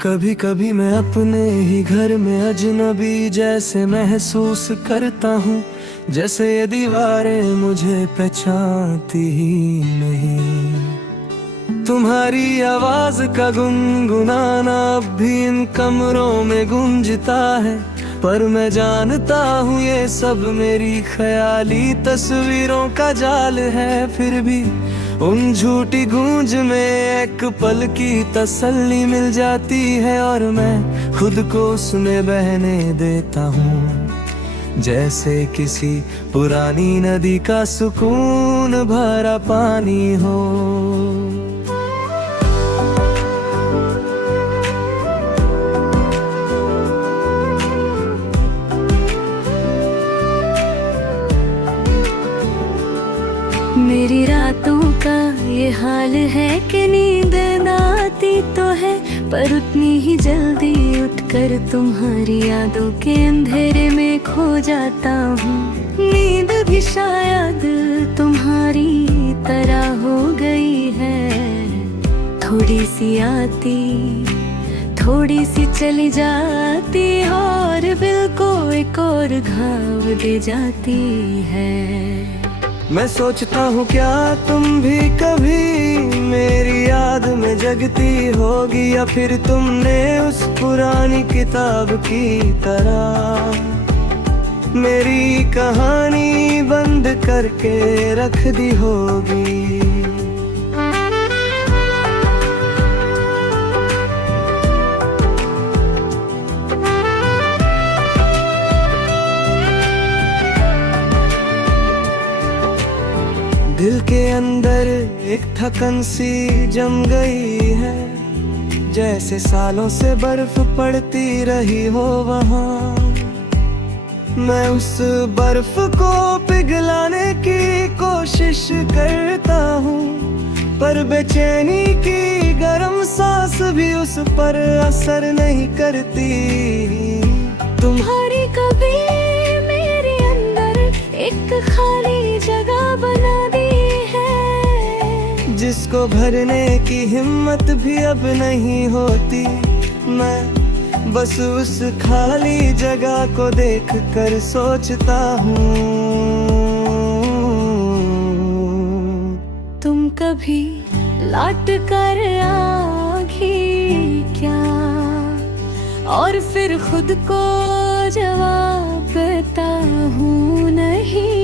कभी कभी मैं अपने ही घर में अजनबी जैसे महसूस करता हूँ, जैसे ये दीवारें मुझे पहचानती ही नहीं। तुम्हारी आवाज का गुनगुनाना अब भी इन कमरों में गूंजता है, पर मैं जानता हूँ ये सब मेरी ख्याली तस्वीरों का जाल है। फिर भी उन झूठी गूंज में एक पल की तसल्ली मिल जाती है, और मैं खुद को उसमें बहने देता हूँ, जैसे किसी पुरानी नदी का सुकून भरा पानी हो। मेरी रातों का ये हाल है कि नींद आती तो है, पर उतनी ही जल्दी उठकर तुम्हारी यादों के अंधेरे में खो जाता हूँ। नींद भी शायद तुम्हारी तरह हो गई है, थोड़ी सी आती थोड़ी सी चली जाती, और दिल को एक और घाव दे जाती है। मैं सोचता हूँ क्या तुम भी कभी मेरी याद में जगती होगी, या फिर तुमने उस पुरानी किताब की तरह मेरी कहानी बंद करके रख दी होगी। दिल के अंदर एक थकन सी जम गई है, जैसे सालों से बर्फ पड़ती रही हो वहाँ। मैं उस बर्फ को पिघलाने की कोशिश करता हूँ, पर बेचैनी की गर्म सांस भी उस पर असर नहीं करती। तुम्हारी कभी मेरे अंदर एक खाली जगह बना दी है, जिसको भरने की हिम्मत भी अब नहीं होती। मैं बस उस खाली जगह को देख कर सोचता हूँ, तुम कभी लौट कर आओगी क्या, और फिर खुद को जवाब देता हूँ नहीं।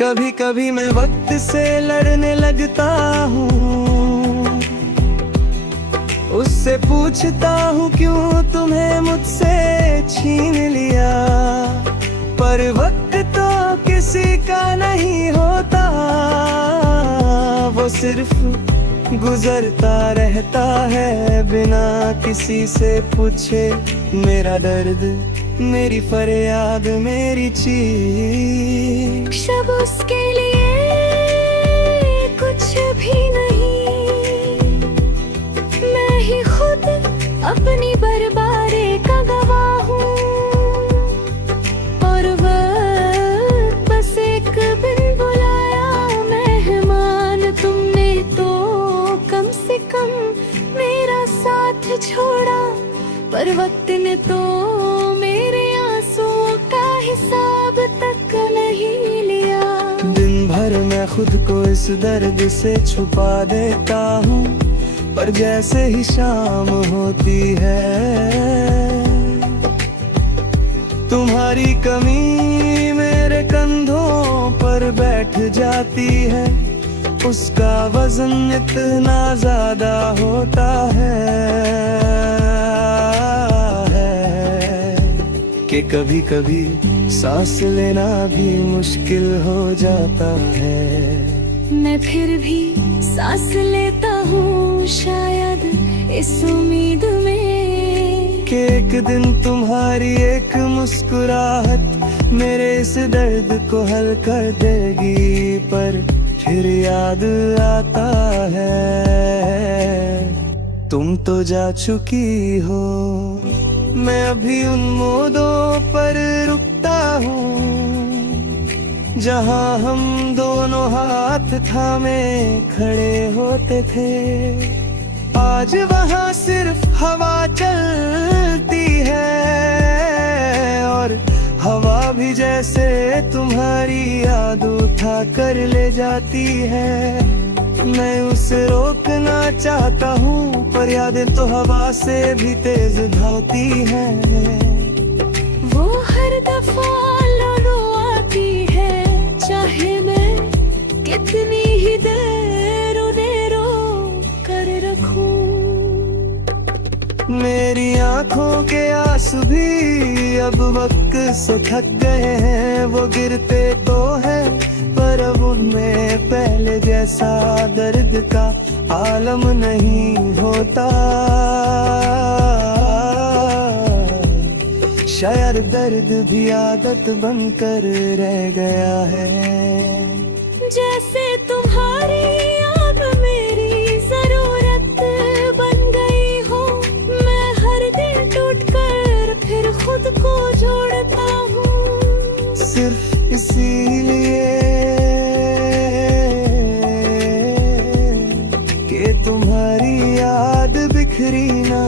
कभी कभी मैं वक्त से लड़ने लगता हूँ, उससे पूछता हूँ क्यों तुम्हें मुझसे छीन लिया, पर वक्त तो किसी का नहीं होता, वो सिर्फ गुजरता रहता है बिना किसी से पूछे। मेरा दर्द, मेरी फरियाद, मेरी चीख शब उसके लिए कुछ भी नहीं, मैं ही खुद अपनी बर्बादी का गवाह हूँ, और वक्त बस एक बिन बुलाया मेहमान तुमने तो कम से कम मेरा साथ छोड़ा, पर वक्त ने तो मेरे आंसुओं का हिसाब तक नहीं लिया। दिन भर मैं खुद को इस दर्द से छुपा देता हूँ, पर जैसे ही शाम होती है तुम्हारी कमी मेरे कंधों पर बैठ जाती है, उसका वजन इतना ज्यादा होता है कि कभी कभी सांस लेना भी मुश्किल हो जाता है। मैं फिर भी सांस लेता हूँ शायद इस उम्मीद में कि एक दिन तुम्हारी एक मुस्कुराहट मेरे इस दर्द को हल कर देगी, पर फिर याद आता है तुम तो जा चुकी हो। मैं अभी उन मोड़ों पर रुकता हूँ जहाँ हम दोनों हाथ थामे खड़े होते थे, आज वहाँ सिर्फ हवा चलती है, और हवा भी जैसे तुम्हारी याद उठा कर ले जाती है। मैं उसे रोकना चाहता हूँ, पर यादें तो हवा से भी तेज धावती है। वो हर दफा लौटो आती है, चाहे मैं कितनी ही देर उन्हें रोक कर रखूं। मेरी आंखों के आंसू भी अब वक्त से थक गए हैं। वो गिरते तो हैं, पर अब उनमें पहले जैसा दर्द का आलम नहीं होता। शायद दर्द भी आदत बनकर रह गया है। जैसे तुम्हारी याद मेरी जरूरत बन गई हो, मैं हर दिन टूट कर फिर खुद को जोड़ता हूँ। सिर्फ इसीलिए कि तुम्हारी याद बिखरी ना